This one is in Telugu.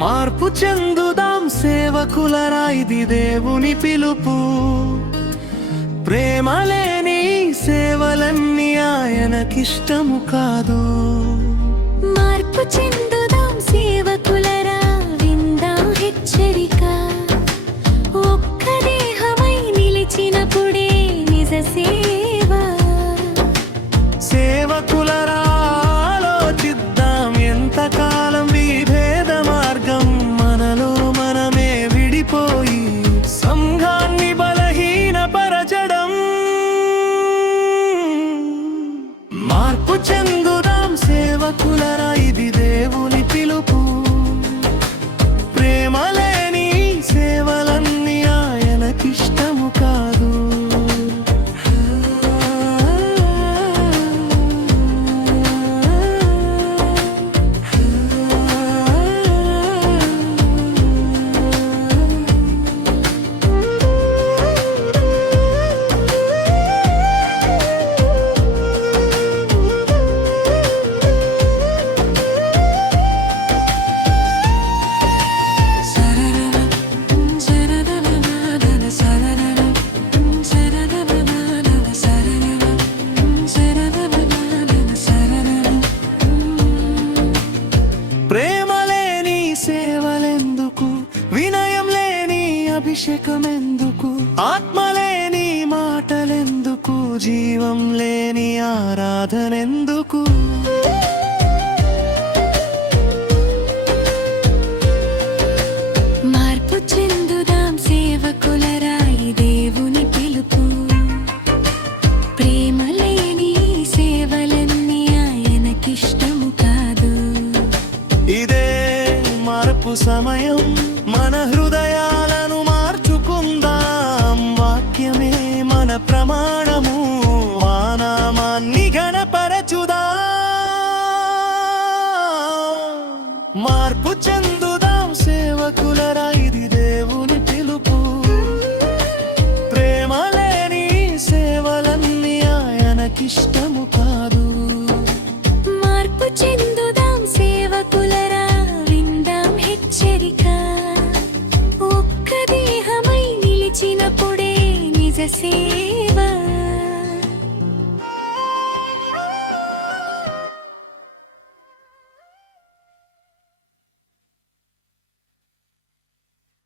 మార్పు చెందుదాం సేవకులరా, ఇది దేవుని పిలుపు. ప్రేమ లేని సేవలన్నీ ఆయనకిష్టము కాదు. మార్పు చెందుదాం సేవకులరా, విందాం హెచ్చరిక. ఒక్క దేహమై నిలిచినప్పుడే నిజ సేవ. సేవకులరా ఆలోచిద్దాం, ఎంతకాలం విభేద మార్గం మనలో మనమే విడిపోయి సంఘాన్ని బలహీనపరచడం. మార్పు చెందుదాం సేవకులరా, ఇది దేవుని పిలుపు. ప్రేమ లేని సేవలన్నీ ఆయనకిష్టము కాదు. ప్రేమ లేని సేవలెందుకు, వినయం లేని అభిషేకమెందుకు, ఆత్మ లేని మాటలెందుకు, జీవం లేని ఆరాధనెందుకు? మార్పు చెందుదాం సేవకులరా, ఈ దేవుని పిలుపు. ప్రేమ లేని సేవలన్నీ ఆయనకిష్టము కాదు. ఇదే మార్పు సమయం, మన హృదయాలను మార్చుకుందాం. వాక్యమే మన ప్రమాణము, ఆ నామాన్ని ఘనపరచుదాం. మార్పు చెంద